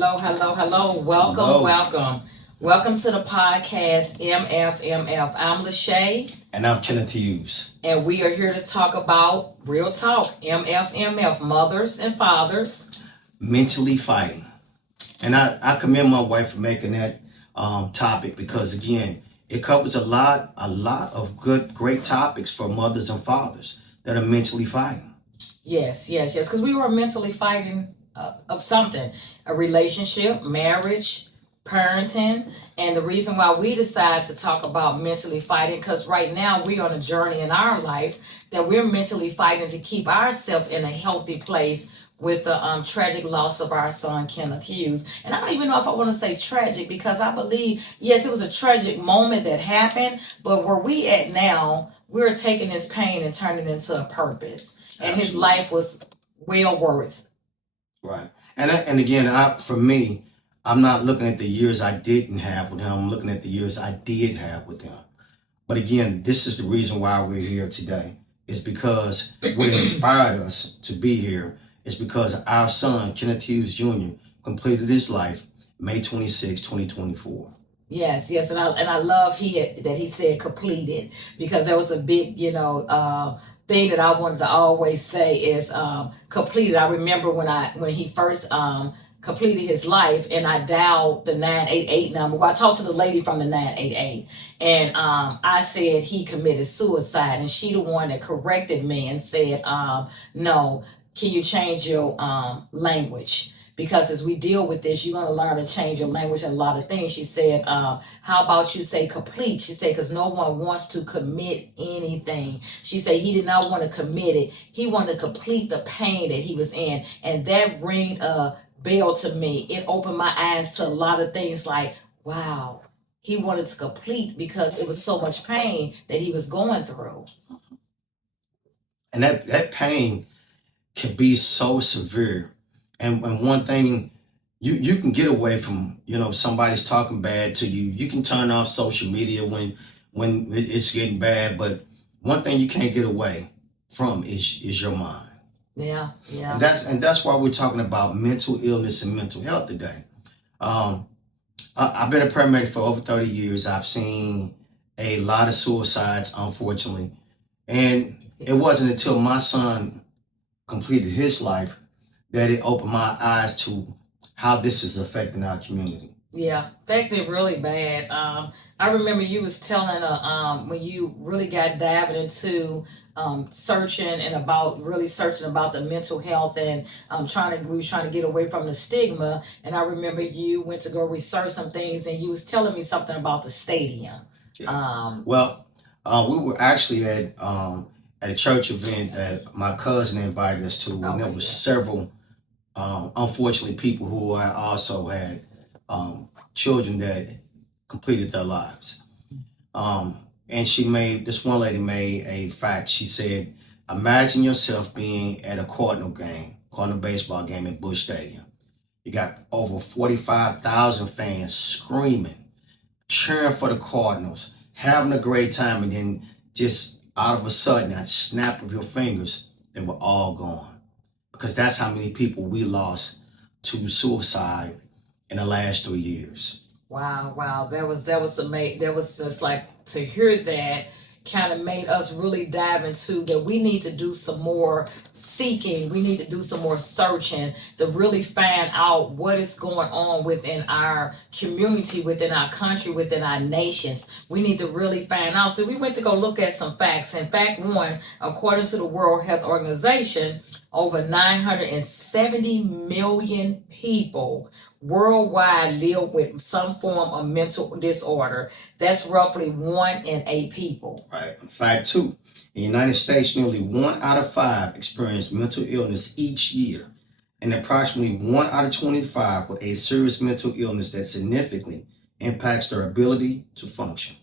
Hello. Welcome, Hello. welcome. Welcome to the podcast MFMF. I'm Lachey. And I'm Kenneth Hughes. And we are here to talk about real talk, MFMF, mothers and fathers. Mentally fighting. And I commend my wife for making that topic because, again, it covers a lot of great topics for mothers and fathers that are mentally fighting. Yes. Because we were mentally fighting of something, a relationship, marriage, parenting. And the reason why we decided to talk about mentally fighting, because right now we're on a journey in our life that we're mentally fighting to keep ourselves in a healthy place with the tragic loss of our son, Kenneth Hughes. And I don't even know if I want to say tragic, because I believe, yes, it was a tragic moment that happened, but where we at now, we're taking this pain and turning it into a purpose. And Absolutely. his life was well worth. Right. And again, for me, I'm not looking at the years I didn't have with him. I'm looking at the years I did have with him. But again, this is the reason why we're here today. It's because what inspired us to be here is because our son, Kenneth Hughes Jr., completed his life May 26, 2024. Yes, and I love that he said completed, because there was a big, thing that I wanted to always say is completed. I remember when he first completed his life, and I dialed the 988 number. Well, I talked to the lady from the 988, and I said he committed suicide, and she the one that corrected me and said, no, can you change your language? Because as we deal with this, you're going to learn to change your language and a lot of things. She said, how about you say complete? She said, because no one wants to commit anything. She said he did not want to commit it. He wanted to complete the pain that he was in. And that rang a bell to me. It opened my eyes to a lot of things like, wow, he wanted to complete because it was so much pain that he was going through. And that pain can be so severe. And one thing, you can get away from, somebody's talking bad to you. You can turn off social media when it's getting bad. But one thing you can't get away from is your mind. Yeah. And that's why we're talking about mental illness and mental health today. I've been a paramedic for over 30 years. I've seen a lot of suicides, unfortunately. And it wasn't until my son completed his life that it opened my eyes to how this is affecting our community. Yeah, affected really bad. I remember you was telling when you really got diving into searching about the mental health, and we was trying to get away from the stigma. And I remember you went to go research some things, and you was telling me something about the stadium. Yeah. We were actually at a church event that my cousin invited us to, and there was several. Unfortunately, people who also had children that completed their lives. And this one lady made a fact. She said, imagine yourself being at a Cardinal baseball game at Busch Stadium. You got over 45,000 fans screaming, cheering for the Cardinals, having a great time, and then just out of a sudden, at the snap of your fingers, they were all gone. Because that's how many people we lost to suicide in the last 3 years. Wow. That was amazing. That was just like, to hear that kind of made us really dive into that we need to do some more seeking. We need to do some more searching to really find out what is going on within our community, within our country, within our nations. We need to really find out. So we went to go look at some facts. In fact, one, according to the World Health Organization, over 970 million people worldwide live with some form of mental disorder. That's roughly 1 in 8 people. Right. Fact 2. In the United States, nearly 1 out of 5 experience mental illness each year, and approximately 1 out of 25 with a serious mental illness that significantly impacts their ability to function.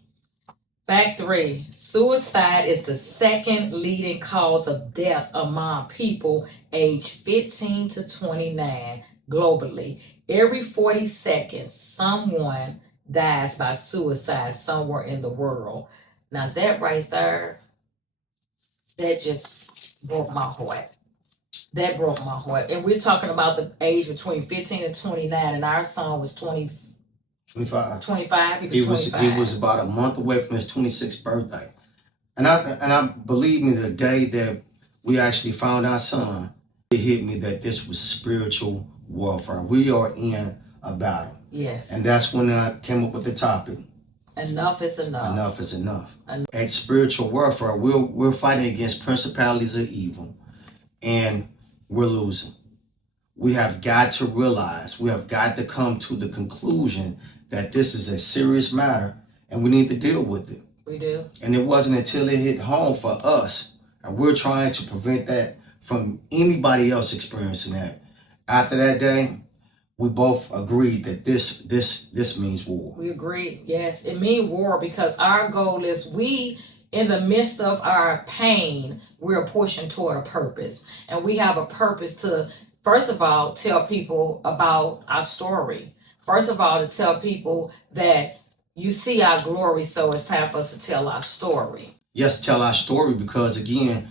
Fact 3, suicide is the second leading cause of death among people aged 15 to 29 globally. Every 40 seconds, someone dies by suicide somewhere in the world. Now that right there, that just broke my heart. That broke my heart. And we're talking about the age between 15 and 29, and our son was 25. 25. He was 25. He was about a month away from his 26th birthday. And I believe me, the day that we actually found our son, it hit me that this was spiritual warfare. We are in a battle. Yes. And that's when I came up with the topic. Enough is enough. Enough is enough. At spiritual warfare, we're fighting against principalities of evil, and we're losing. We have got to realize, we have got to come to the conclusion that this is a serious matter, and we need to deal with it. We do. And it wasn't until it hit home for us, and we're trying to prevent that from anybody else experiencing that. After that day, we both agreed that this means war. We agree. Yes, it means war, because our goal is, we, in the midst of our pain, we're pushing toward a purpose. And we have a purpose to, first of all, tell people about our story. First of all, to tell people that you see our glory, so it's time for us to tell our story. Yes, tell our story, because again,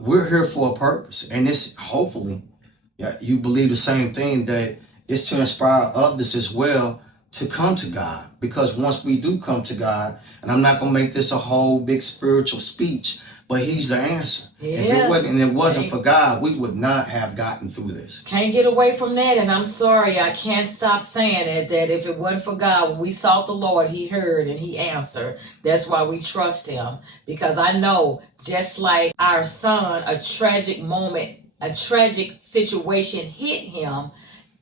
we're here for a purpose. And this, hopefully, you believe the same thing, that it's to inspire others as well to come to God. Because once we do come to God, and I'm not going to make this a whole big spiritual speech, but He's the answer. Yes. If it wasn't for God, we would not have gotten through this. Can't get away from that. And I'm sorry, I can't stop saying it, that if it wasn't for God, when we sought the Lord, He heard and He answered. That's why we trust Him. Because I know, just like our son, a tragic moment, a tragic situation hit him,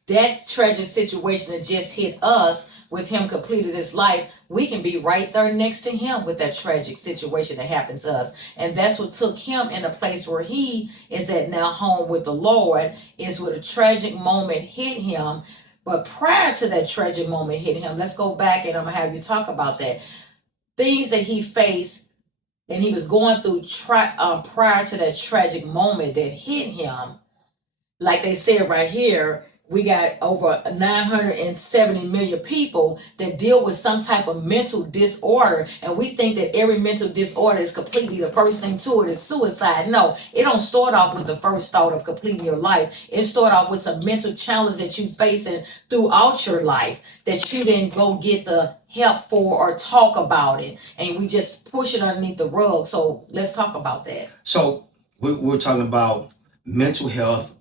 that tragic situation that just hit us, with him completed his life, we can be right there next to him with that tragic situation that happened to us. And that's what took him in a place where he is at now, home with the Lord, is with a tragic moment hit him. But prior to that tragic moment hit him, let's go back and I'm going to have you talk about that. Things that he faced and he was going through prior to that tragic moment that hit him. Like they said right here, we got over 970 million people that deal with some type of mental disorder, and we think that every mental disorder is completely, the first thing to it is suicide. No, it don't start off with the first thought of completing your life. It start off with some mental challenge that you facing throughout your life that you didn't go get the help for or talk about it, and we just push it underneath the rug. So let's talk about that. So we're talking about mental health,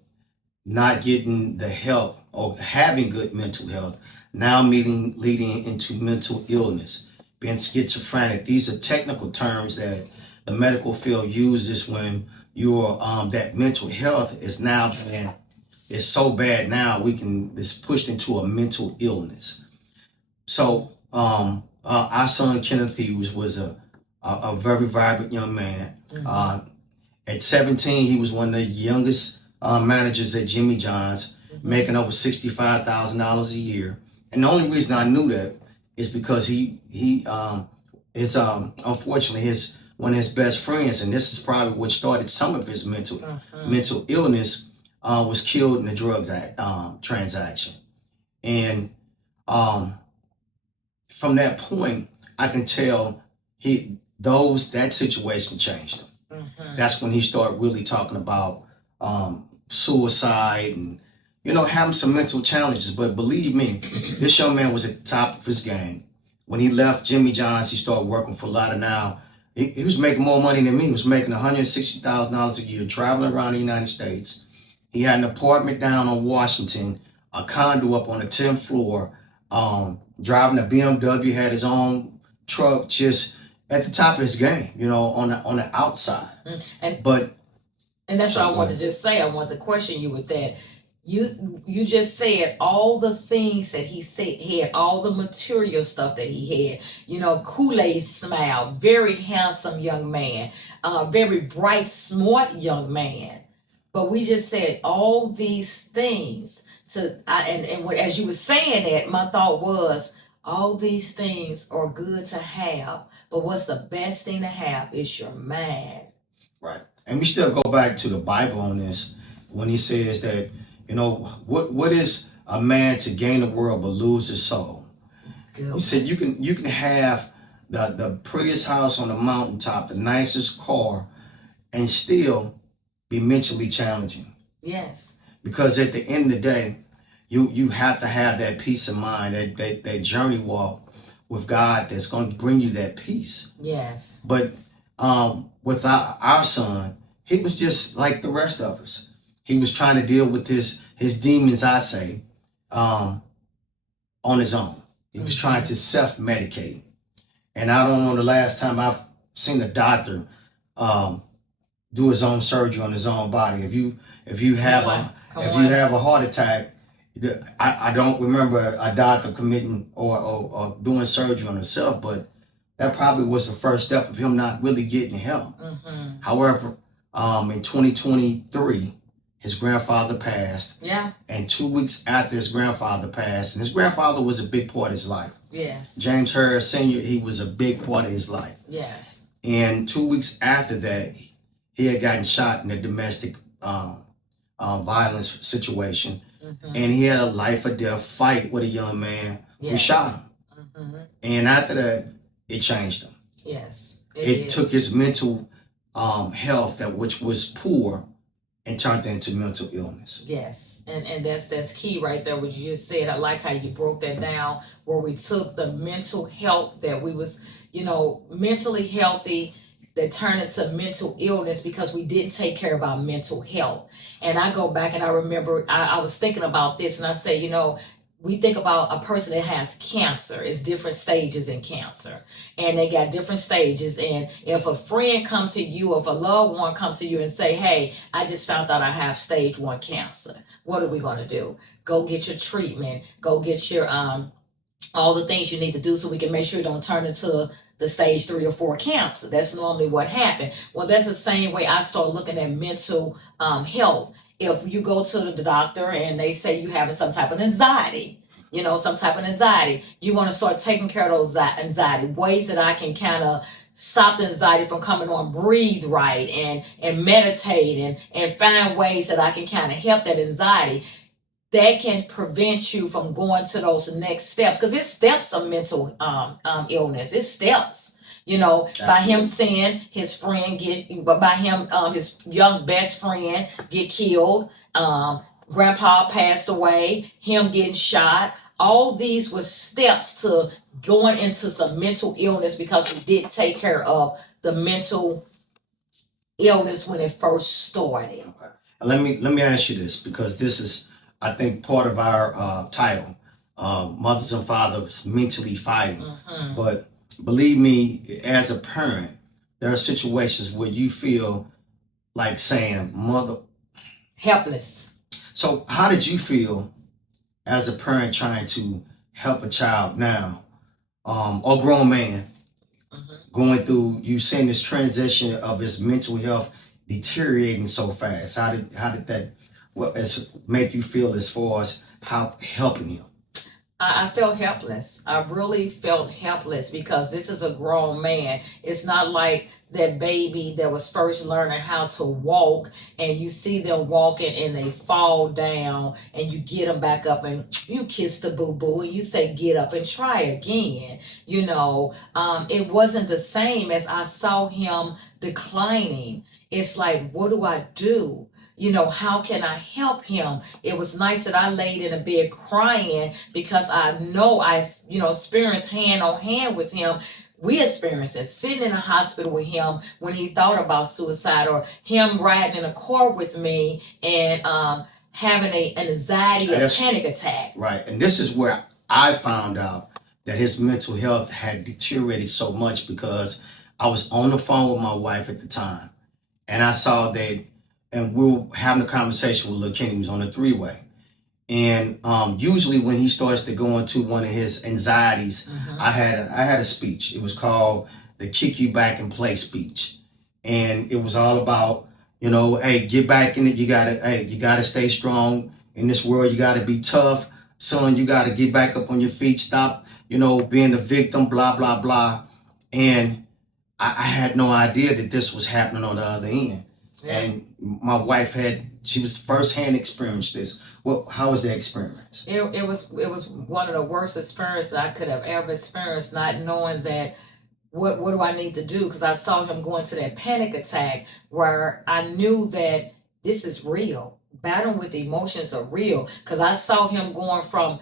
not getting the help, or having good mental health, now leading into mental illness, being schizophrenic. These are technical terms that the medical field uses when you're that mental health is now is so bad now it's pushed into a mental illness. So our son Kenneth Hughes was a very vibrant young man. Mm-hmm. At 17, he was one of the youngest managers at Jimmy John's, mm-hmm. making over $65,000 a year. And the only reason I knew that is because he unfortunately one of his best friends, and this is probably what started some of his mental illness, was killed in a drugs transaction. And from that point, I can tell that situation changed him. Mm-hmm. That's when he started really talking about suicide and, having some mental challenges. But believe me, this young man was at the top of his game. When he left Jimmy John's, he started working for Lotta Now. He was making more money than me. He was making $160,000 a year, traveling around the United States. He had an apartment down on Washington, a condo up on the 10th floor, driving a BMW, had his own truck, just at the top of his game, on the outside. And that's what I want to just say. I want to question you with that. You just said all the things that he said. He had all the material stuff that he had. Kool-Aid smile, very handsome young man, very bright, smart young man. But we just said all these things as you were saying that, my thought was, all these things are good to have, but what's the best thing to have is your mind. Right. And we still go back to the Bible on this when he says that, what is a man to gain the world but lose his soul? Good. He said you can have the prettiest house on the mountaintop, the nicest car, and still be mentally challenging. Yes. Because at the end of the day, you have to have that peace of mind, that journey walk with God that's going to bring you that peace. Yes. But with our son, he was just like the rest of us. He was trying to deal with his demons, I say, on his own. He was trying to self-medicate. And I don't know the last time I've seen a doctor do his own surgery on his own body. If you have a heart attack, I don't remember a doctor committing or doing surgery on himself, but that probably was the first step of him not really getting help. Mm-hmm. However, in 2023, his grandfather passed. Yeah. And 2 weeks after his grandfather passed, and his grandfather was a big part of his life. Yes. James Harris Sr., he was a big part of his life. Yes. And 2 weeks after that, he had gotten shot in a domestic violence situation. Mm-hmm. And he had a life or death fight with a young man who shot him. Mm-hmm. And after that, it changed him. Yes. It took his mental health, which was poor, and turned it into mental illness. Yes, and that's key right there, what you just said. I like how you broke that down, where we took the mental health that we was, mentally healthy, that turned into mental illness because we didn't take care of our mental health. And I go back and I remember I was thinking about this, and I say, we think about a person that has cancer. It's different stages in cancer, and they got different stages. And if a friend come to you, if a loved one come to you and say, hey, I just found out I have stage 1 cancer, what are we going to do? Go get your treatment, go get your all the things you need to do so we can make sure it don't turn into the stage 3 or 4 cancer. That's normally what happened. Well, that's the same way I start looking at mental health. If you go to the doctor and they say you having some type of anxiety, you want to start taking care of those anxiety, ways that I can kind of stop the anxiety from coming on, breathe right, and meditate, and find ways that I can kind of help that anxiety. That can prevent you from going to those next steps, because it's steps of mental illness. It's steps. By him seeing his friend his young best friend get killed, grandpa passed away, him getting shot. All these were steps to going into some mental illness because we didn't take care of the mental illness when it first started. Okay. Let me ask you this, because this is, I think, part of our title, Mothers and Fathers Mentally Fighting. Mm-hmm. But believe me, as a parent, there are situations where you feel like saying, mother, helpless. So how did you feel as a parent trying to help a child now, or grown man, going through, you seeing this transition of his mental health deteriorating so fast? How did that make you feel as far as how helping him? I felt helpless. I really felt helpless because this is a grown man. It's not like that baby that was first learning how to walk, and you see them walking and they fall down, and you get them back up and you kiss the boo-boo and you say, get up and try again. It wasn't the same as I saw him declining. It's like, what do I do? How can I help him? It was nice that I laid in a bed crying because I know I experienced hand on hand with him. We experienced it sitting in a hospital with him when he thought about suicide, or him riding in a car with me and having an anxiety or panic attack. Right. And this is where I found out that his mental health had deteriorated so much, because I was on the phone with my wife at the time, and I saw that. And we were having a conversation with Lil Kenny. He was on a 3-way. And usually when he starts to go into one of his anxieties, I had a speech. It was called the Kick You Back and Play speech. And it was all about, hey, get back in it. You gotta stay strong in this world. You gotta be tough. Son, you gotta get back up on your feet. Stop, being the victim, blah, blah, blah. And I had no idea that this was happening on the other end. Yeah. And my wife she was firsthand experienced this. Well, how was that experience? It was one of the worst experiences I could have ever experienced, not knowing that what do I need to do, because I saw him go into that panic attack where I knew that this is real. battling with emotions are real, because I saw him going from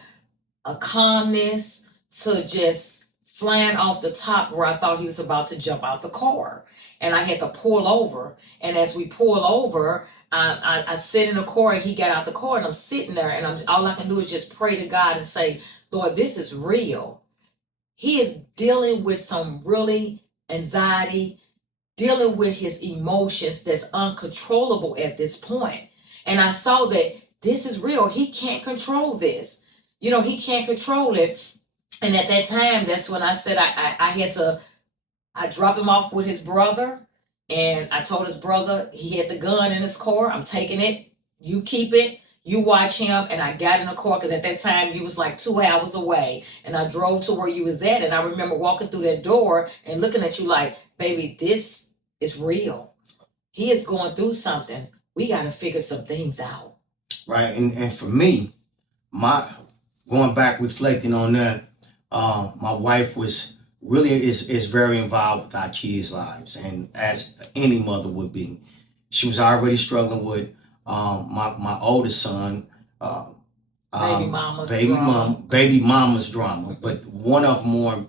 a calmness to just flying off the top where I thought he was about to jump out the car. And I had to pull over. And as we pull over, I sit in the car and he got out the car and I'm sitting there and all I can do is just pray to God and say, Lord, this is real. He is dealing with some really anxiety, dealing with his emotions that's uncontrollable at this point. And I saw that this is real. He can't control this. He can't control it. And at that time, that's when I said I dropped him off with his brother. And I told his brother, he had the gun in his car. I'm taking it. You keep it. You watch him. And I got in the car because at that time you was like 2 hours away. And I drove to where you was at. And I remember walking through that door and looking at you like, baby, this is real. He is going through something. We got to figure some things out. Right. And for me, going back, reflecting on that, my wife is very involved with our kids' lives, and as any mother would be, she was already struggling with my oldest son, baby mama's drama, but one of more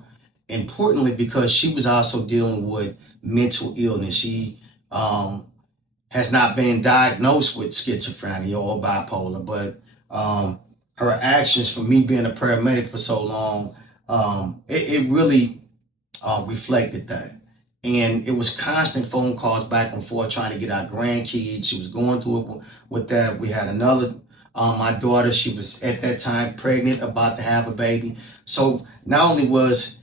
importantly because she was also dealing with mental illness. She has not been diagnosed with schizophrenia or bipolar, but her actions for me being a paramedic for so long, it really reflected that. And it was constant phone calls back and forth trying to get our grandkids. She was going through it with that. We had another, my daughter, she was at that time pregnant, about to have a baby. So not only was,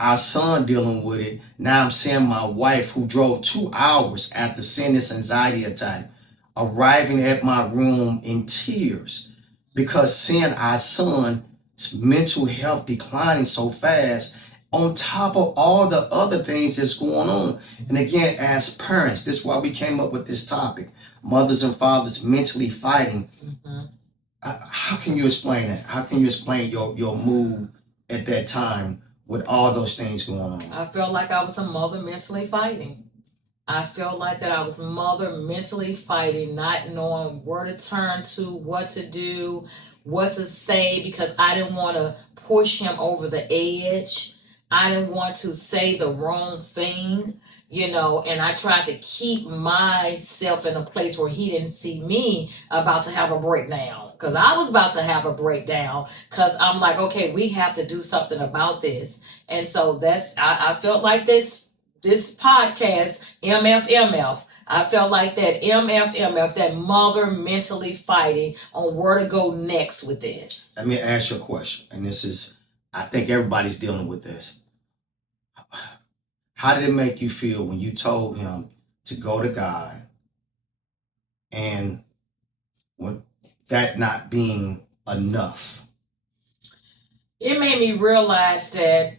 our son dealing with it, now I'm seeing my wife, who drove 2 hours after seeing this anxiety attack, arriving at my room in tears because seeing our son's mental health declining so fast, on top of all the other things that's going on. And again, as parents, this is why we came up with this topic, mothers and fathers mentally fighting. Mm-hmm. How can you explain that? How can you explain your mood at that time with all those things going on? I felt like I was a mother mentally fighting. I felt like that I was mother mentally fighting, not knowing where to turn to, what to do, what to say, because I didn't want to push him over the edge. I didn't want to say the wrong thing, and I tried to keep myself in a place where he didn't see me about to have a breakdown, because I was about to have a breakdown, because I'm like, okay, we have to do something about this. And so I felt like this podcast, MFMF, I felt like that MFMF, that mother mentally fighting on where to go next with this. Let me ask you a question, and this is, I think everybody's dealing with this. How did it make you feel when you told him to go to God, and with that not being enough? It made me realize that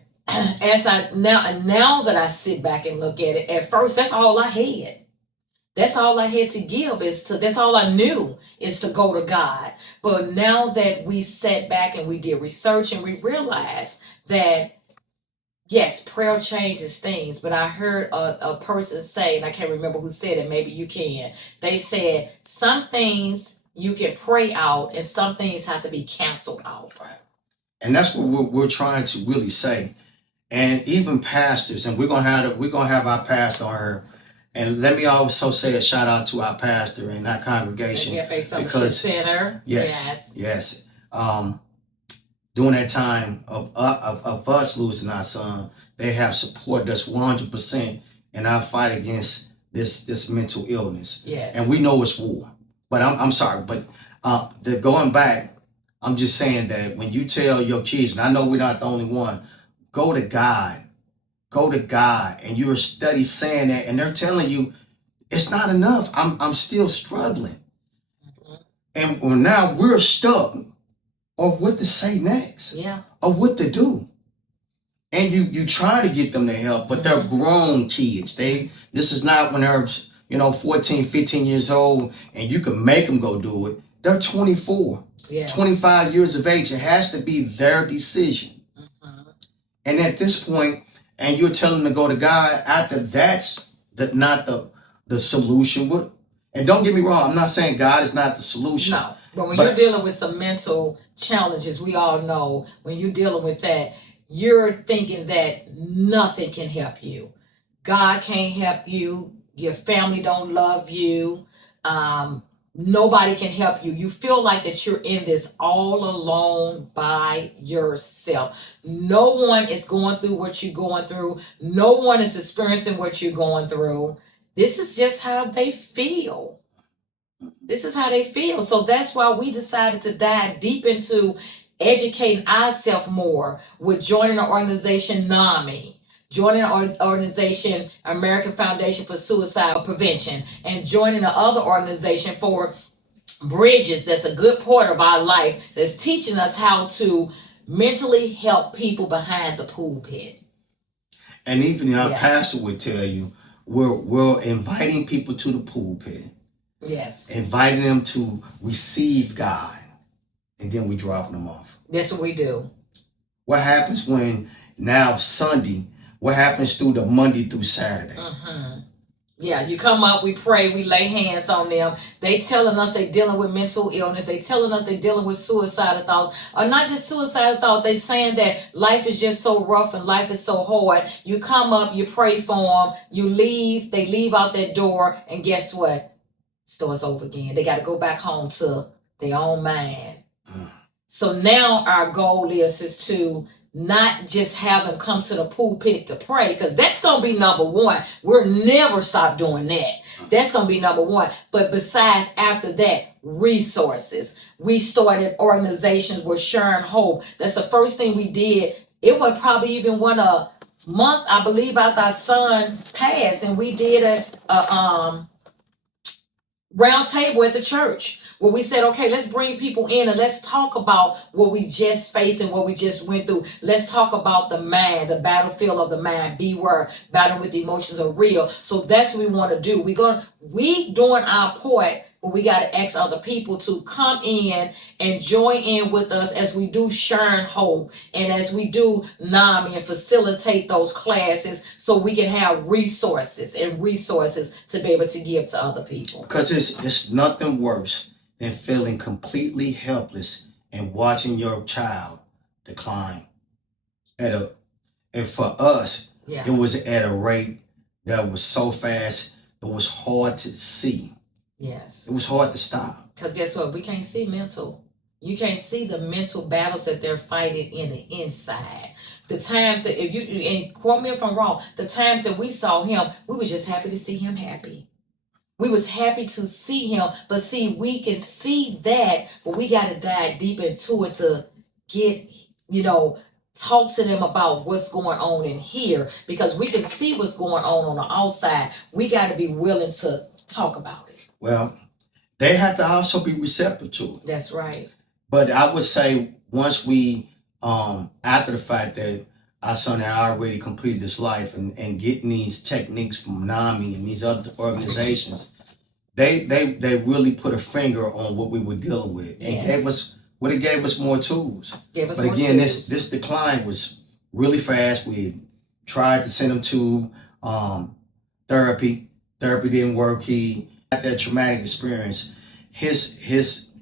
now that I sit back and look at it, at first that's all I had. That's all I had to give that's all I knew is to go to God. But now that we sat back and we did research and we realized that, yes, prayer changes things. But I heard a person say, and I can't remember who said it, maybe you can. They said some things you can pray out and some things have to be canceled out. Right. And that's what we're trying to really say. And even pastors, and we're gonna have our pastor on here. And let me also say a shout out to our pastor and our congregation, because Center. Yes. During that time of us losing our son, they have supported us 100% in our fight against this mental illness. Yes. And we know it's war. But I'm sorry, but going back, I'm just saying that when you tell your kids, and I know we're not the only one, go to God. Go to God, and you're steady saying that, and they're telling you it's not enough. I'm still struggling, and now we're stuck, or what to say next, or what to do. And you try to get them to help, but they're grown kids. This is not when they're 14, 15 years old, and you can make them go do it. They're 24, 25 years of age. It has to be their decision, and at this point. And you're telling them to go to God after that's not the solution. And don't get me wrong, I'm not saying God is not the solution. No, but when you're dealing with some mental challenges, we all know when you're dealing with that, you're thinking that nothing can help you. God can't help you. Your family don't love you. Nobody can help you. You feel like that you're in this all alone by yourself. No one is going through what you're going through. No one is experiencing what you're going through. This is just how they feel. This is how they feel. So that's why we decided to dive deep into educating ourselves more with joining the organization NAMI, joining the organization American Foundation for Suicide Prevention, and joining the other organization for Bridges. That's a good part of our life that's teaching us how to mentally help people behind the pulpit. And even our pastor would tell you, we're inviting people to the pulpit. Yes. Inviting them to receive God. And then we dropping them off. That's what we do. What happens when now Sunday, what happens through the Monday through Saturday? Mm-hmm. Yeah, you come up, we pray, we lay hands on them. They telling us they dealing with mental illness. They telling us they dealing with suicidal thoughts. Or not just suicidal thoughts. They saying that life is just so rough and life is so hard. You come up, you pray for them, you leave, they leave out that door, and guess what? Starts over again. They got to go back home to their own mind. So now our goal is to not just have them come to the pulpit to pray, because that's going to be number one. We'll never stop doing that. That's going to be number one. But besides, after that, resources. We started organizations with sharing hope. That's the first thing we did. It was probably even a month, I believe, after our son passed, and we did a round table at the church where we said, okay, let's bring people in and let's talk about what we just faced and what we just went through. Let's talk about the mind, the battlefield of the mind. Beware, battling with emotions are real. So that's what we want to do. We doing our part, but we got to ask other people to come in and join in with us as we do sharing hope and as we do NAMI and facilitate those classes so we can have resources to be able to give to other people. Because it's nothing worse than feeling completely helpless and watching your child decline. And for us, it was at a rate that was so fast, it was hard to see. Yes. It was hard to stop. Because guess what? We can't see mental. You can't see the mental battles that they're fighting in the inside. The times that, if you, and quote me if I'm wrong, the times that we saw him, we were just happy to see him happy. We was happy to see him, but see, we can see that, but we got to dive deep into it to get, talk to them about what's going on in here, because we can see what's going on the outside. We got to be willing to talk about it. Well, they have to also be receptive to it. That's right. But I would say once we, after the fact that our son had already completed his life and getting these techniques from NAMI and these other organizations, they really put a finger on what we were dealing with and gave us more tools. But again, this decline was really fast. We tried to send him to therapy. Therapy didn't work. He had that traumatic experience. His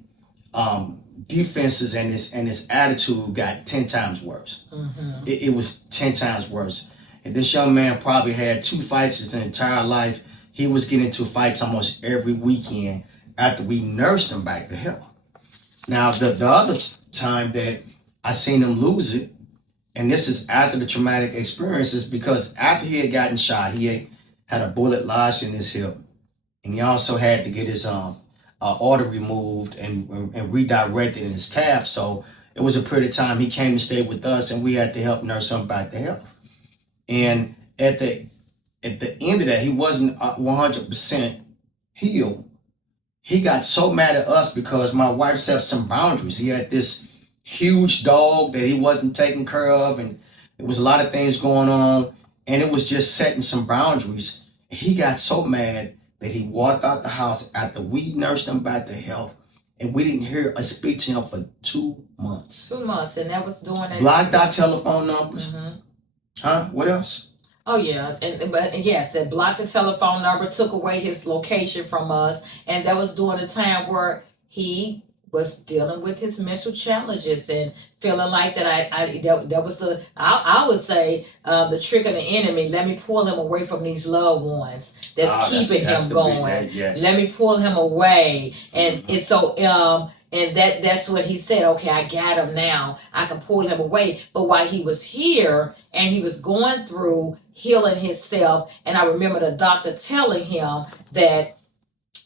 defenses and his attitude got 10 times worse. Mm-hmm. It was 10 times worse. And this young man probably had 2 fights his entire life. He was getting into fights almost every weekend after we nursed him back to health. Now, the other time that I seen him lose it, and this is after the traumatic experiences, because after he had gotten shot, he had a bullet lodged in his hip, and he also had to get his artery removed and redirected in his calf. So it was a period of time he came to stay with us, and we had to help nurse him back to health. And at the end of that, he wasn't 100% healed. He got so mad at us because my wife set some boundaries. He had this huge dog that he wasn't taking care of, and there was a lot of things going on, and it was just setting some boundaries. He got so mad that he walked out the house after we nursed him back to health, and we didn't hear a speak to him for 2 months. 2 months, and that was doing it. Blocked our telephone numbers. Mm-hmm. Huh? What else? Oh yeah, and yes, that blocked the telephone number, took away his location from us, and that was during a time where he was dealing with his mental challenges and feeling like that that was I would say the trick of the enemy. Let me pull him away from these loved ones that's keeping him going. Yes. Let me pull him away, and it's so and that's what he said. Okay, I got him now. I can pull him away. But while he was here and he was going through healing himself, and I remember the doctor telling him that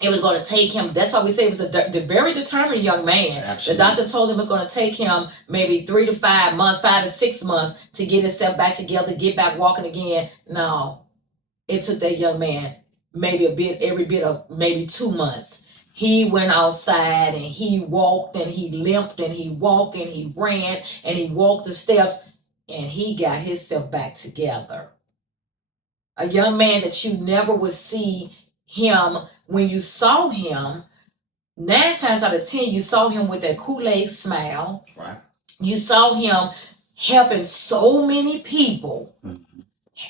it was going to take him. That's why we say it was a very determined young man. Absolutely. The doctor told him it was going to take him maybe 3 to 5 months, 5 to 6 months to get himself back together, get back walking again. No, it took that young man maybe every bit of maybe 2 months. He went outside and he walked and he limped and he walked and he ran and he walked the steps and he got himself back together. A young man that you never would see him when you saw him. 9 times out of 10, you saw him with that Kool-Aid smile. Right. You saw him helping so many people. Mm-hmm.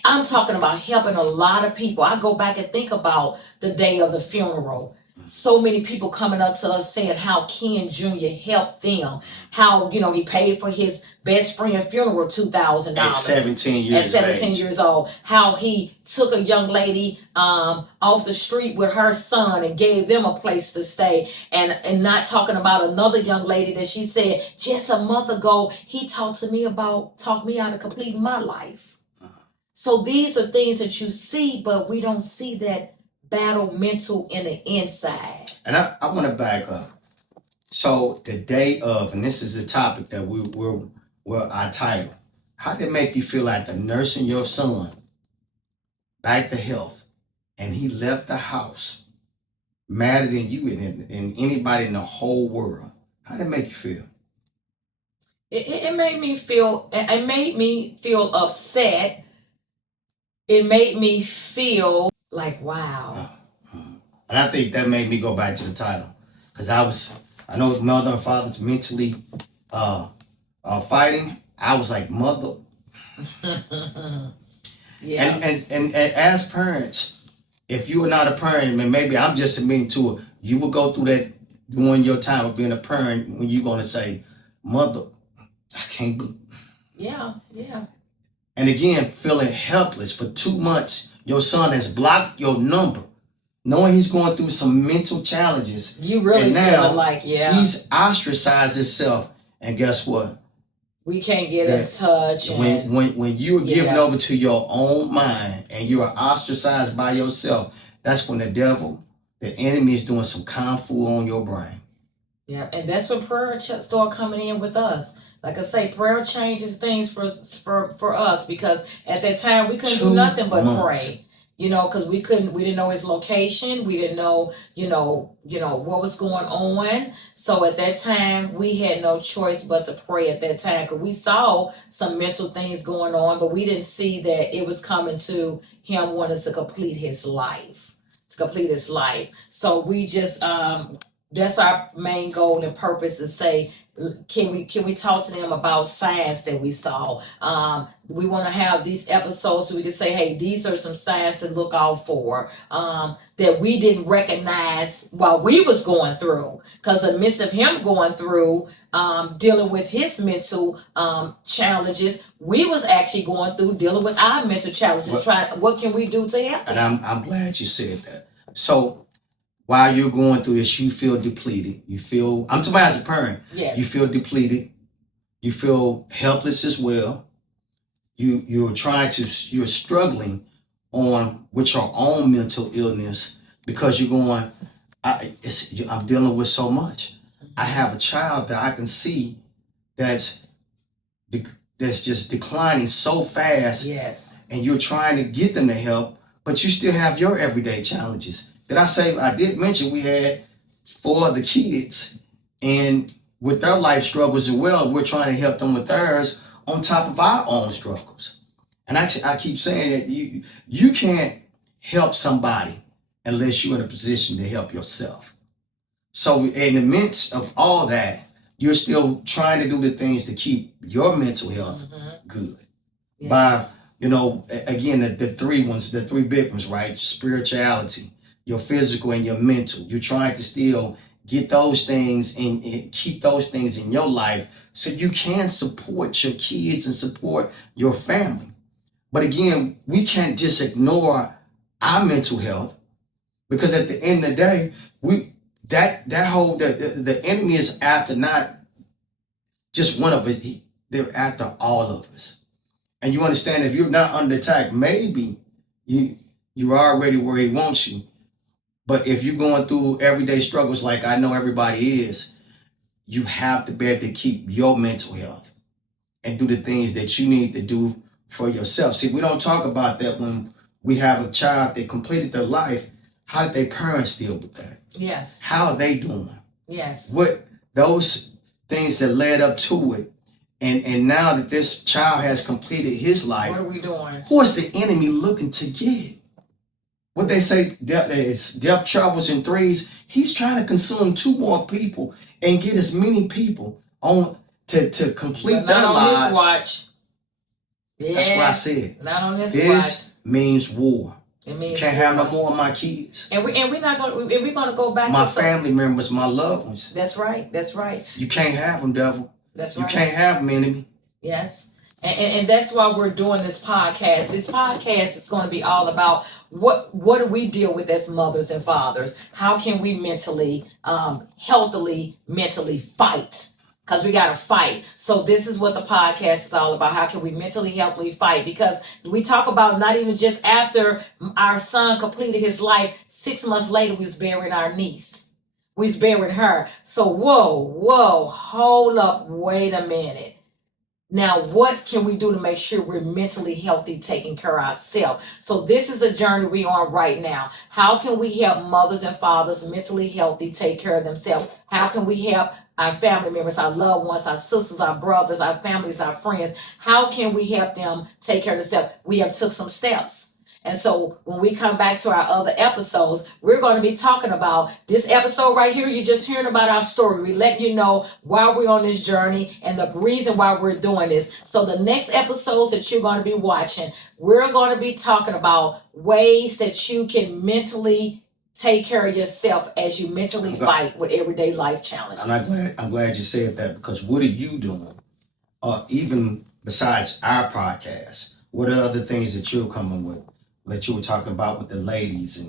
I'm talking about helping a lot of people. I go back and think about the day of the funeral. So many people coming up to us saying how Ken Jr. helped them. How, he paid for his best friend funeral $2,000. At 17 years At 17 years old. How he took a young lady off the street with her son and gave them a place to stay. And not talking about another young lady that she said just a month ago, he talked me out of completing my life. So these are things that you see, but we don't see that battle mental in the inside. And I want to back up. So the day of, and this is the topic that we're our title. How did it make you feel after nursing your son back to health, and he left the house madder than you and anybody in the whole world? How did it make you feel? It made me feel. It made me feel upset. It made me feel like, wow. And I think that made me go back to the title. Because I know mother and father's mentally fighting. I was like, mother. Yeah. And as parents, if you are not a parent, and maybe I'm just admitting to it, you will go through that during your time of being a parent when you're going to say, mother, I can't believe. Yeah. And again, feeling helpless for 2 months. Your son has blocked your number, knowing he's going through some mental challenges. You really feel like, he's ostracized himself. And guess what? We can't get in touch. When you're given over to your own mind and you are ostracized by yourself, that's when the devil, the enemy, is doing some kung fu on your brain. Yeah, and that's when prayer start coming in with us. Like I say, prayer changes things for us, because at that time we couldn't do nothing but pray. Because we didn't know his location. We didn't know, what was going on. So at that time, we had no choice but to pray at that time, because we saw some mental things going on, but we didn't see that it was coming to him wanting to complete his life. So we just, that's our main goal and purpose, is say, can we talk to them about signs that we saw? We want to have these episodes so we can say, hey, these are some signs to look out for that we didn't recognize while we was going through. Because in the midst of him going through dealing with his mental challenges, we was actually going through dealing with our mental challenges. What can we do to help? And I'm glad you said that. So while you're going through this, you feel depleted. I'm talking about as a parent. Yes. You feel depleted. You feel helpless as well. You're struggling with your own mental illness, because you're going, I'm dealing with so much. I have a child that I can see that's just declining so fast. Yes. And you're trying to get them to help, but you still have your everyday challenges. I did mention we had 4 of the kids, and with their life struggles as well, we're trying to help them with theirs on top of our own struggles. And actually, I keep saying that you can't help somebody unless you're in a position to help yourself. So in the midst of all that, you're still trying to do the things to keep your mental health good. Yes. Again, the three big ones, right? Spirituality, your physical, and your mental. You're trying to still get those things and keep those things in your life so you can support your kids and support your family. But again, we can't just ignore our mental health, because at the end of the day, the enemy is after not just one of us, they're after all of us. And you understand, if you're not under attack, maybe you're already where he wants you. But if you're going through everyday struggles like I know everybody is, you have to be able to keep your mental health and do the things that you need to do for yourself. See, we don't talk about that when we have a child that completed their life. How did their parents deal with that? Yes. How are they doing? Yes. What those things that led up to it. And now that this child has completed his life, what are we doing? Who is the enemy looking to get? What they say, death travels in threes. He's trying to consume 2 more people and get as many people on to complete their lives. This watch. Yeah, that's what I said. Not on this watch. This means war. It means can't have no more of my kids. And we're not going. We're going to go back my to family members, my loved ones. That's right. That's right. You can't have them, devil. That's right. You can't have them, enemy. Yes. And that's why we're doing this podcast. This podcast is going to be all about what do we deal with as mothers and fathers? How can we mentally, healthily, mentally fight? Because we got to fight. So this is what the podcast is all about. How can we mentally, healthily fight? Because we talk about not even just after our son completed his life, 6 months later, we was burying our niece. We was burying her. So whoa, hold up, wait a minute. Now, what can we do to make sure we're mentally healthy, taking care of ourselves? So this is a journey we're on right now. How can we help mothers and fathers mentally healthy, take care of themselves? How can we help our family members, our loved ones, our sisters, our brothers, our families, our friends? How can we help them take care of themselves? We have took some steps. And so when we come back to our other episodes, we're going to be talking about this episode right here. You're just hearing about our story. We let you know why we're on this journey and the reason why we're doing this. So the next episodes that you're going to be watching, we're going to be talking about ways that you can mentally take care of yourself as you mentally fight with everyday life challenges. I'm glad you said that, because what are you doing? Even besides our podcast, what are other things that you're coming with? That you were talking about with the ladies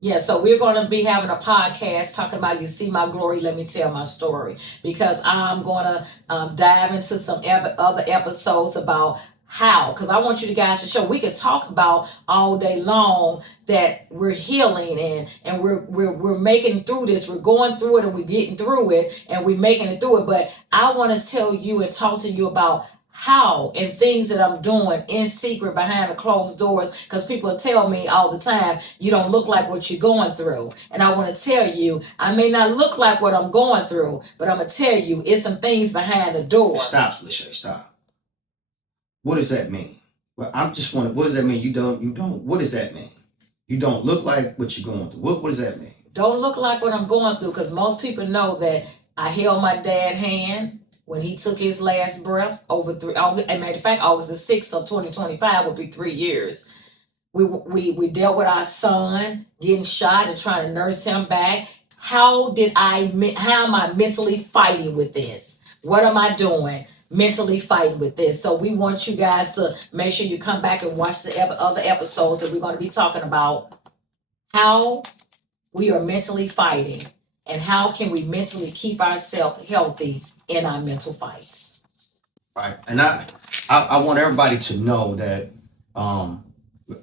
Yeah, so we're going to be having a podcast talking about You See My Glory, Let Me Tell My Story, because I'm going to dive into some other episodes about how, because I want you guys to show we could talk about all day long that we're healing and we're making it through this. We're going through it and we're getting through it and we're making it through it. But I want to tell you and talk to you about how and things that I'm doing in secret behind the closed doors, because people tell me all the time, you don't look like what you're going through. And I want to tell you, I may not look like what I'm going through, but I'm going to tell you, it's some things behind the door. Stop, Lachey, stop. What does that mean? Well, I'm just wondering, what does that mean? You don't, what does that mean? You don't look like what you're going through. What does that mean? Don't look like what I'm going through, because most people know that I held my dad's hand when he took his last breath over and matter of fact, August the 6th of 2025 will be 3 years. We dealt with our son getting shot and trying to nurse him back. How am I mentally fighting with this? What am I doing mentally fighting with this? So we want you guys to make sure you come back and watch the other episodes that we're going to be talking about how we are mentally fighting and how can we mentally keep ourselves healthy in our mental fights. Right. And I want everybody to know that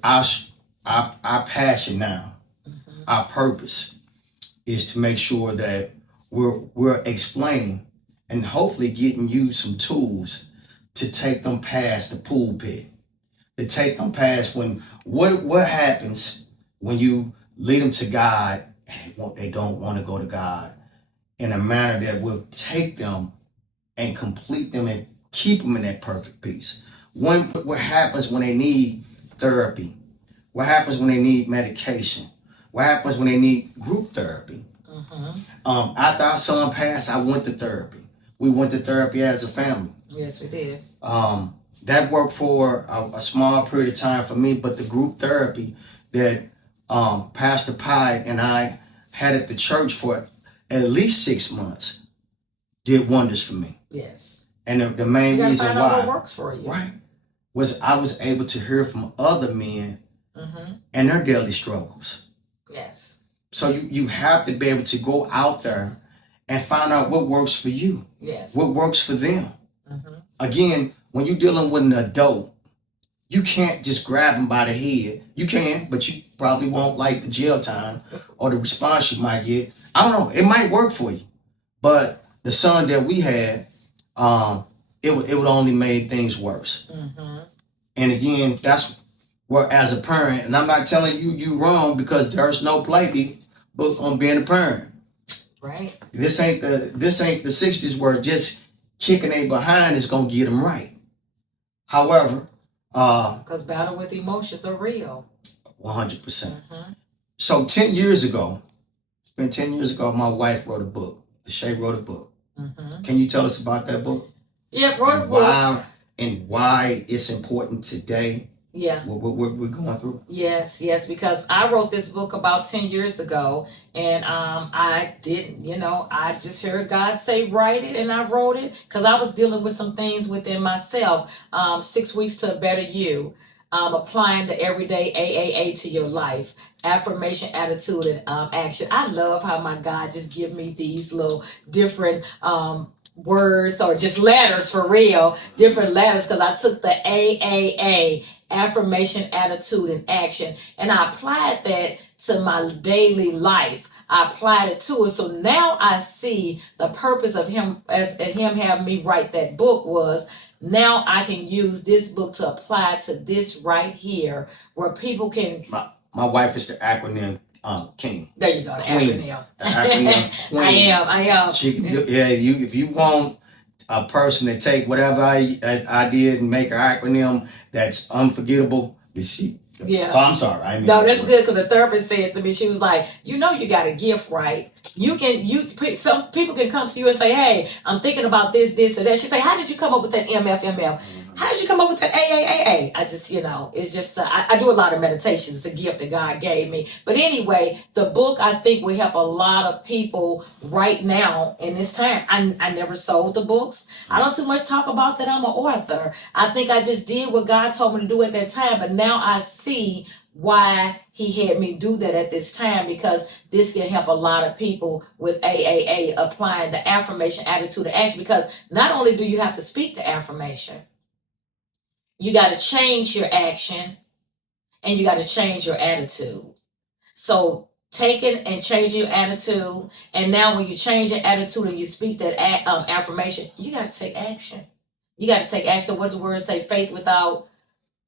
our passion now, our purpose is to make sure that we're explaining and hopefully getting you some tools to take them past the pulpit, to take them past when what happens when you lead them to God and they don't want to go to God in a manner that will take them and complete them and keep them in that perfect peace. What happens when they need therapy? What happens when they need medication? What happens when they need group therapy? After our son passed, I went to therapy. We went to therapy as a family. Yes, we did. that worked for a small period of time for me, but the group therapy that Pastor Pye and I had at the church for at least 6 months did wonders for me. Yes. And the main reason find why, out what works for you, right, was I was able to hear from other men and their daily struggles. Yes. So you have to be able to go out there and find out what works for you. Yes. What works for them. Again, when you're dealing with an adult, you can't just grab them by the head. You can, but you probably won't like the jail time or the response you might get. I don't know. It might work for you. But the son that we had, it would only make things worse. And again, that's where, as a parent, and I'm not telling you wrong, because there's no playbook on being a parent. Right. This ain't the 60s where just kicking a behind is gonna get them right. However, because battle with emotions are real. 100%. So 10 years ago, it's been 10 years ago, my wife wrote a book. Shay wrote a book. Can you tell us about that book? Yeah, wrote a book. And why it's important today? Yeah. What we're going through? Yes, because I wrote this book about 10 years ago, and I didn't, I just heard God say write it, and I wrote it because I was dealing with some things within myself. 6 weeks to a better you, applying the everyday AAA to your life, affirmation, attitude, and action. I love how my God just give me these little different words or just letters, for real, different letters, because I took the AAA, affirmation, attitude, and action, and I applied that to my daily life. I applied it to it. So now I see the purpose of him having me write that book was, now I can use this book to apply to this right here, where people can. My wife is the acronym king. There you go, the queen. acronym. The acronym queen. I am. She can do, if you want a person to take whatever I did and make an acronym that's unforgettable, she. Yeah. So I'm sorry. No, that's good, because the therapist said to me, she was like, you got a gift, right? Some people can come to you and say, hey, I'm thinking about this, or that. She say, how did you come up with that MFMF? How did you come up with that AAAA? I just, it's just, I do a lot of meditations. It's a gift that God gave me. But anyway, the book, I think, will help a lot of people right now in this time. I never sold the books. I don't too much talk about that I'm an author. I think I just did what God told me to do at that time. But now I see why he had me do that at this time, because this can help a lot of people with AAA, applying the affirmation, attitude, and action. Because not only do you have to speak the affirmation, you got to change your action, and you got to change your attitude. So taking and changing your attitude, and now when you change your attitude and you speak that affirmation, you got to take action. You got to take action. What the words say, faith without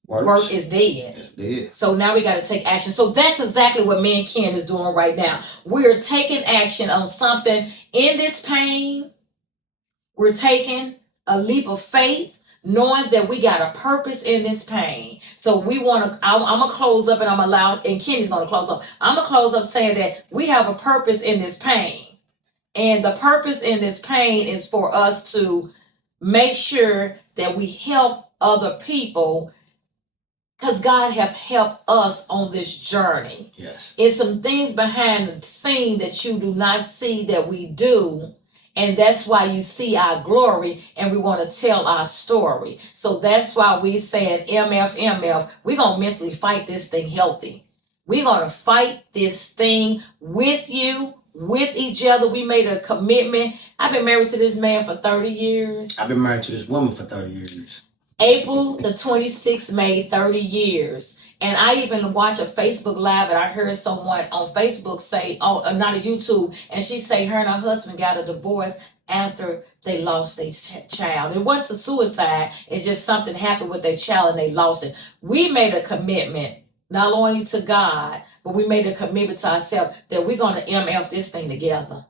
work is dead. It's dead. So now we got to take action. So that's exactly what me and Ken is doing right now. We're taking action on something in this pain. We're taking a leap of faith, knowing that we got a purpose in this pain. So we want to, I'm going to close up, and and Kenny's going to close up. I'm going to close up saying that we have a purpose in this pain. And the purpose in this pain is for us to make sure that we help other people, because God have helped us on this journey. Yes. It's some things behind the scene that you do not see that we do. And that's why you see our glory, and we want to tell our story. So that's why we saying MFMF, we're going to mentally fight this thing healthy. We're going to fight this thing with you, with each other. We made a commitment. I've been married to this man for 30 years. I've been married to this woman for 30 years. April the 26th made 30 years. And I even watched a Facebook Live, and I heard someone on Facebook say, not a YouTube, and she say her and her husband got a divorce after they lost their child. It wasn't a suicide. It's just something happened with their child and they lost it. We made a commitment, not only to God, but we made a commitment to ourselves that we're going to MF this thing together.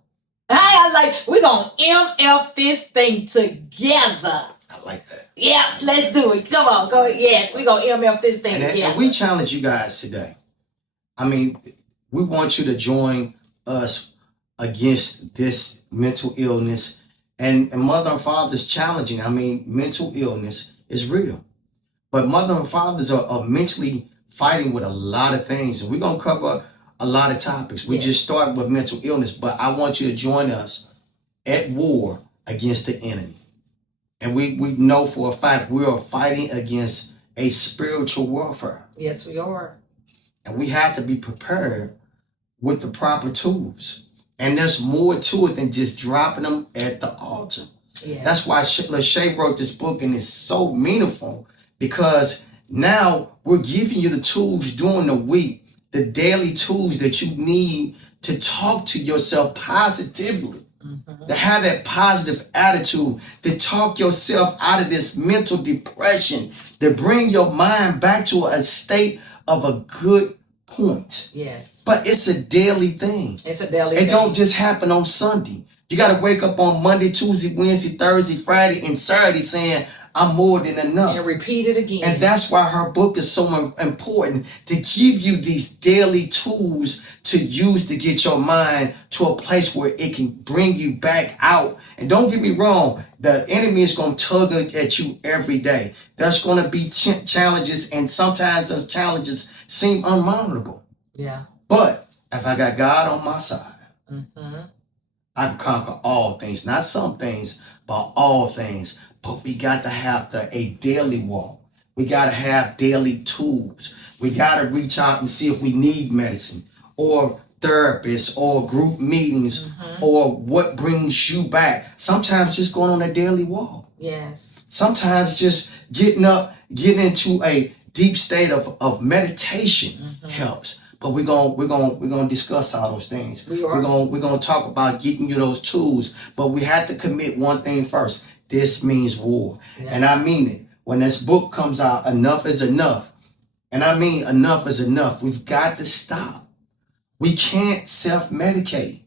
We're going to MF this thing together. I like that. Yeah, let's do it. Come on, go. Yes, we're going to MF this thing together. And we challenge you guys today. I mean, we want you to join us against this mental illness. And mother and father's challenging. I mean, mental illness is real. But mother and fathers are mentally fighting with a lot of things. And we're going to cover a lot of topics. We just started with mental illness, but I want you to join us at war against the enemy. And we know for a fact we are fighting against a spiritual warfare. Yes, we are. And we have to be prepared with the proper tools. And there's more to it than just dropping them at the altar. Yeah. That's why Lachey wrote this book, and it's so meaningful, because now we're giving you the tools during the week, the daily tools that you need to talk to yourself positively, to have that positive attitude, to talk yourself out of this mental depression, to bring your mind back to a state of a good point. Yes. But it's a daily thing. It's a daily thing. It don't just happen on Sunday. You got to wake up on Monday, Tuesday, Wednesday, Thursday, Friday, and Saturday saying, I'm more than enough. And repeat it again. And that's why her book is so important, to give you these daily tools to use to get your mind to a place where it can bring you back out. And don't get me wrong, the enemy is going to tug at you every day. There's going to be challenges, and sometimes those challenges seem unmountable. Yeah. But if I got God on my side, I can conquer all things. Not some things, but all things. But we got to have a daily walk. We got to have daily tools. We got to reach out and see if we need medicine or therapists or group meetings or what brings you back. Sometimes just going on a daily walk. Yes. Sometimes just getting up, getting into a deep state of meditation helps. But we're gonna discuss all those things. We're gonna talk about getting you those tools. But we have to commit one thing first. This means war. Yeah. And I mean it. When this book comes out, enough is enough. And I mean enough is enough. We've got to stop. We can't self-medicate.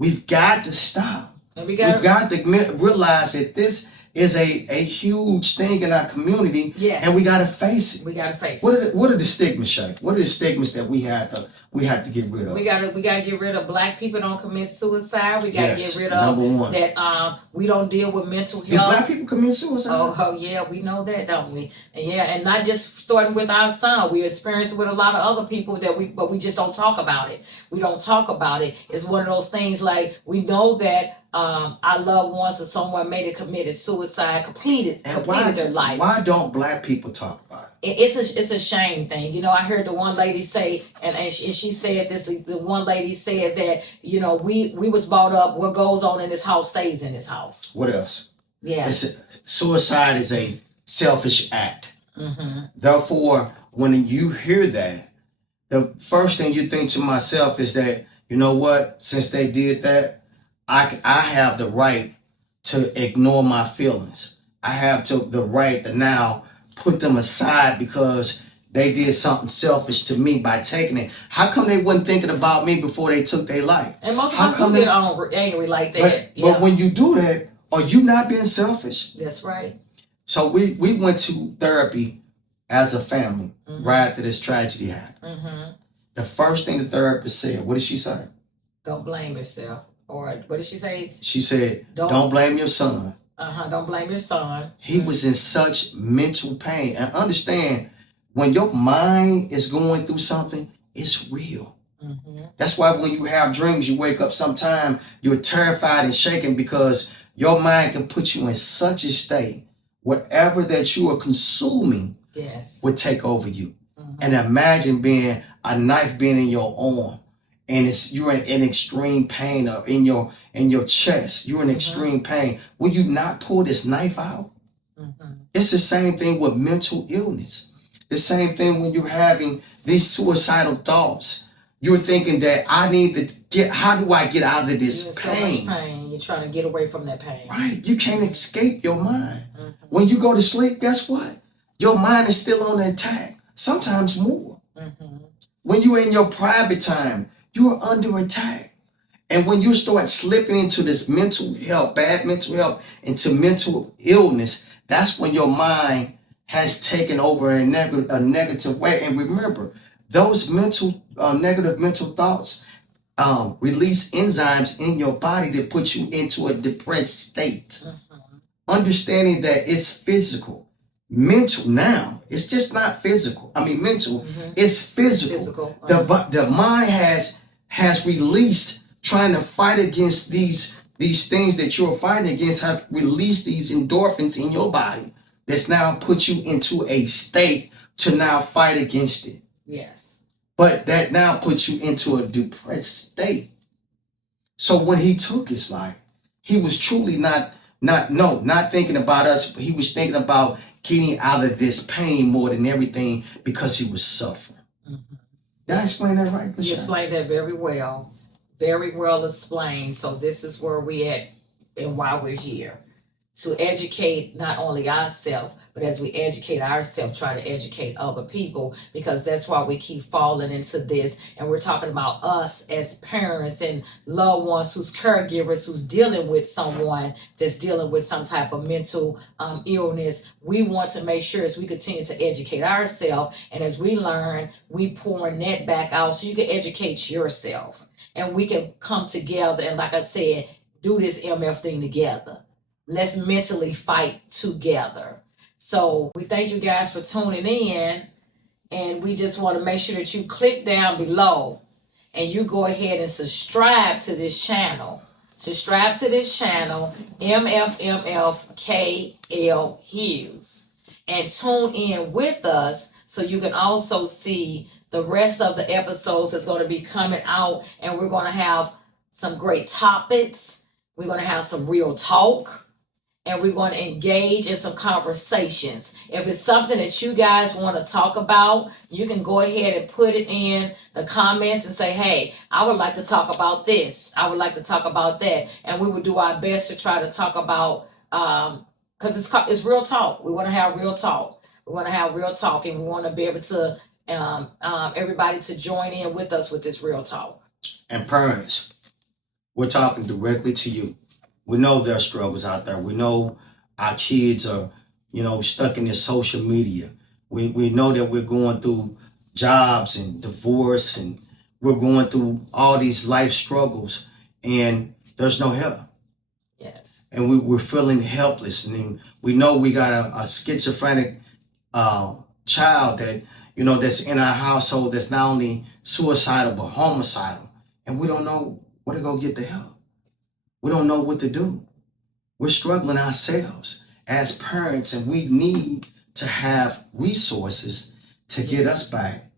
We've got to stop. We've got to realize that this is a huge thing in our community. Yes. And we got to face it. We got to face it. What are the stigmas, Shay? What are the stigmas that we have to get rid of? We got to get rid of black people don't commit suicide. We got to get rid of that. We don't deal with mental health. Do black people commit suicide? Oh yeah, we know that, don't we? And not just starting with our son. We experience it with a lot of other people but we just don't talk about it. We don't talk about it. It's one of those things like we know that our loved ones or someone may have committed suicide, completed their life. Why don't black people talk about it? It's a shame thing. You know, I heard the one lady say, and she said this, the one lady said that, you know, we was brought up, what goes on in this house stays in this house. What else? Yeah. Suicide is a selfish act. Therefore, when you hear that, the first thing you think to myself is that, you know what, since they did that, I have the right to ignore my feelings. I have the right to now put them aside because they did something selfish to me by taking it. How come they wasn't thinking about me before they took their life? And most of us do get angry like that. But when you do that, are you not being selfish? That's right. So we went to therapy as a family right after this tragedy happened. The first thing the therapist said, what did she say? Don't blame yourself. Or what did she say? She said, don't blame your son. Don't blame your son. He was in such mental pain. And understand, when your mind is going through something, it's real. That's why when you have dreams, you wake up sometime, you're terrified and shaken because your mind can put you in such a state. Whatever that you are consuming would take over you. And imagine a knife being in your arm. And you're in extreme pain, or in your chest, you're in extreme pain. Will you not pull this knife out? It's the same thing with mental illness. The same thing when you're having these suicidal thoughts. You're thinking that how do I get out of this pain? So much pain. You're trying to get away from that pain. Right. You can't escape your mind. When you go to sleep, guess what? Your mind is still on the attack. Sometimes more. When you're in your private time, you are under attack. And when you start slipping into this mental health, bad mental health, into mental illness, that's when your mind has taken over in a negative way. And remember, those negative mental thoughts release enzymes in your body that put you into a depressed state. Understanding that it's physical. mental now. It's just not physical. I mean, mental. It's physical. The mind has released, trying to fight against these things that you're fighting against, have released these endorphins in your body that's now put you into a state to now fight against it. Yes. But that now puts you into a depressed state. So when he took his life, he was truly not thinking about us. He was thinking about getting out of this pain more than everything, because he was suffering. Did I explain that right? You explained that very well. Very well explained. So this is where we at and why we're here. To educate not only ourselves, but as we educate ourselves, try to educate other people, because that's why we keep falling into this. And we're talking about us as parents and loved ones, who's caregivers, who's dealing with someone that's dealing with some type of mental illness. We want to make sure, as we continue to educate ourselves, and as we learn, we pouring that back out so you can educate yourself. And we can come together and, like I said, do this MF thing together. Let's mentally fight together. So we thank you guys for tuning in. And we just want to make sure that you click down below and you go ahead and subscribe to this channel. Subscribe to this channel, MFMF KL Hughes. And tune in with us so you can also see the rest of the episodes that's going to be coming out. And we're going to have some great topics. We're going to have some real talk. And we're going to engage in some conversations. If it's something that you guys want to talk about, you can go ahead and put it in the comments and say, hey, I would like to talk about this. I would like to talk about that. And we will do our best to try to talk about, because it's real talk. We want to have real talk. We want to have real talk, and we want to be able to, everybody to join in with us with this real talk. And parents, we're talking directly to you. We know there are struggles out there. We know our kids are, stuck in this social media. We know that we're going through jobs and divorce, and we're going through all these life struggles, and there's no help. Yes. And we're feeling helpless. And we know we got a schizophrenic child that, that's in our household that's not only suicidal but homicidal. And we don't know where to go get the help. We don't know what to do. We're struggling ourselves as parents, and we need to have resources to get us back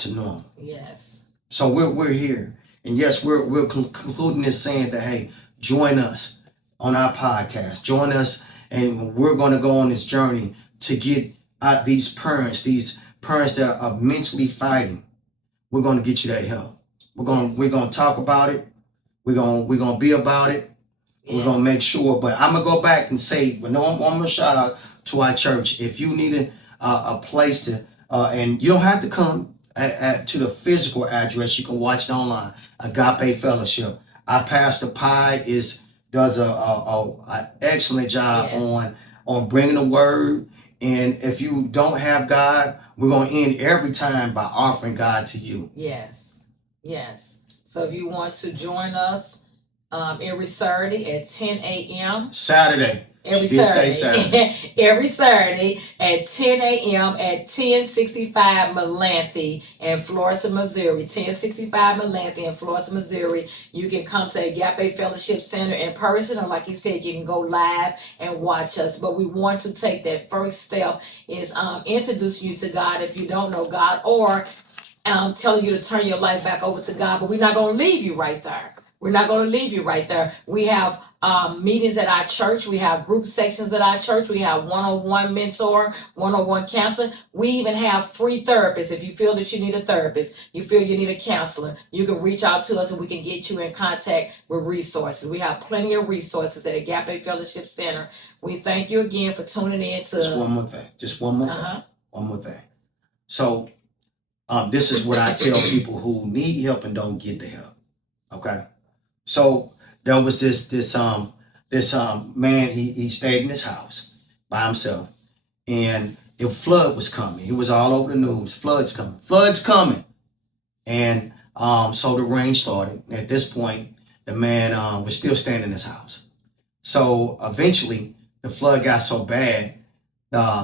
to normal. Yes. So we're here, and yes, we're concluding this saying that, hey, join us on our podcast. Join us, and we're going to go on this journey to get out these parents that are mentally fighting. We're going to get you that help. We're going to talk about it. We're gonna be about it. Yes. We're gonna make sure. But I'm gonna go back and say, I'm gonna shout out to our church. If you need a place to, and you don't have to come to the physical address. You can watch it online. Agape Fellowship. Our pastor Pi does a excellent job on bringing the word. And if you don't have God, we're gonna end every time by offering God to you. Yes. Yes. So if you want to join us every Saturday at 10 a.m. Saturday. Every Saturday. Every Saturday at 10 a.m. at 1065 Melanthi in Florissant, Missouri. 1065 Melanthi in Florissant, Missouri. You can come to Agape Fellowship Center in person, or like you said, you can go live and watch us. But we want to take that first step is introduce you to God if you don't know God, or telling you to turn your life back over to God. But we're not going to leave you right there. We're not going to leave you right there. We have meetings at our church. We have group sections at our church. We have one-on-one mentor, one-on-one counseling. We even have free therapists. If you feel that you need a therapist, you feel you need a counselor, you can reach out to us and we can get you in contact with resources. We have plenty of resources at Agape Fellowship Center. We thank you again for tuning in to... Just one more thing. One more thing. So... this is what I tell people who need help and don't get the help. Okay, so there was this man. He stayed in his house by himself, and a flood was coming. It was all over the news. Flood's coming, and so the rain started. At this point, the man was still staying in his house. So eventually, the flood got so bad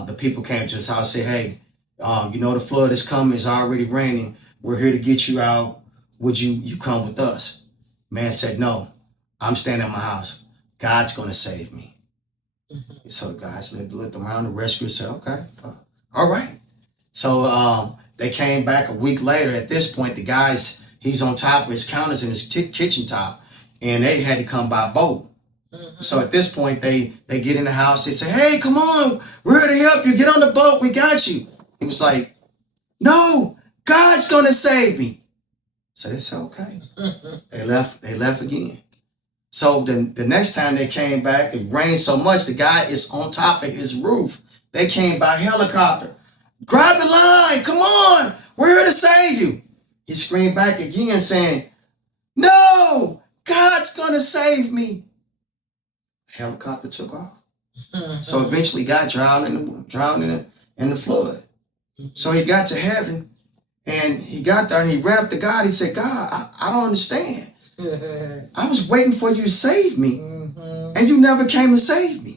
the people came to his house and said, hey, you know the flood is coming. It's already raining. We're here to get you out. Would you come with us? Man said, no, I'm staying at my house. God's going to save me. Mm-hmm. So the guys looked around, the rescuer said, okay, all right. So they came back a week later. At this point, the guys, he's on top of his counters in his kitchen top, and they had to come by boat. Mm-hmm. So at this point, they get in the house. They say, hey, come on. We're here to help you. Get on the boat. We got you. He was like, no, God's going to save me. So they said, okay. They left again. So the next time they came back, it rained so much, the guy is on top of his roof. They came by helicopter. Grab the line. Come on. We're here to save you. He screamed back again saying, no, God's going to save me. Helicopter took off. So eventually got drowned in the flood. So he got to heaven and he got there and he ran up to God. He said, God, I don't understand. I was waiting for you to save me and you never came to save me.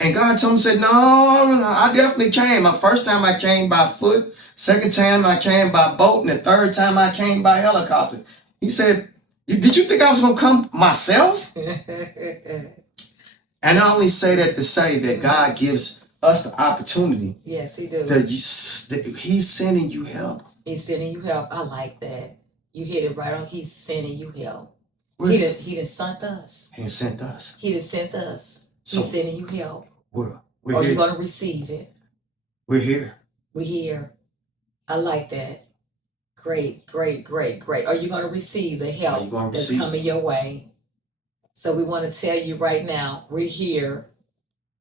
And God told him, said, no, I definitely came. The first time I came by foot, second time I came by boat, and the third time I came by helicopter. He said, did you think I was going to come myself? And I only say that to say that God gives us the opportunity. Yes, he does. That he's sending you help. He's sending you help. I like that. You hit it right on. He's sending you help. He done sent us. He sent us. He done sent us. He's sending you help. We're Are here. you going to receive it? We're here. We're here. I like that. Great, great, great, great. Are you going to receive the help that's coming your way? So we want to tell you right now, we're here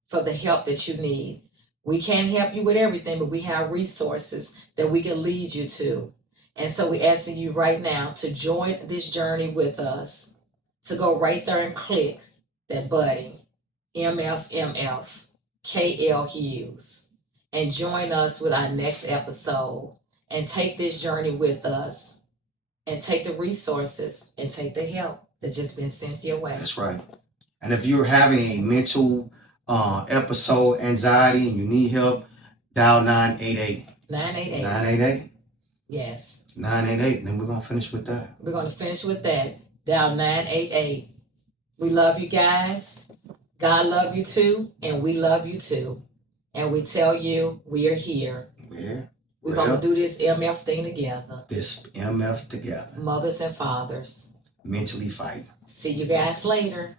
for the help that you need. We can't help you with everything, but we have resources that we can lead you to. And so we're asking you right now to join this journey with us, to go right there and click that button, MFMF, KL Hughes, and join us with our next episode and take this journey with us and take the resources and take the help that's just been sent your way. That's right. And if you're having a mental episode, anxiety, and you need help, dial 988. 988. 988? Yes. 988. And then we're going to finish with that. We're going to finish with that. Dial 988. We love you guys. God love you too. And we love you too. And we tell you we are here. Yeah. We're going to do this MF thing together. This MF together. Mothers and fathers. Mentally fighting. See you guys later.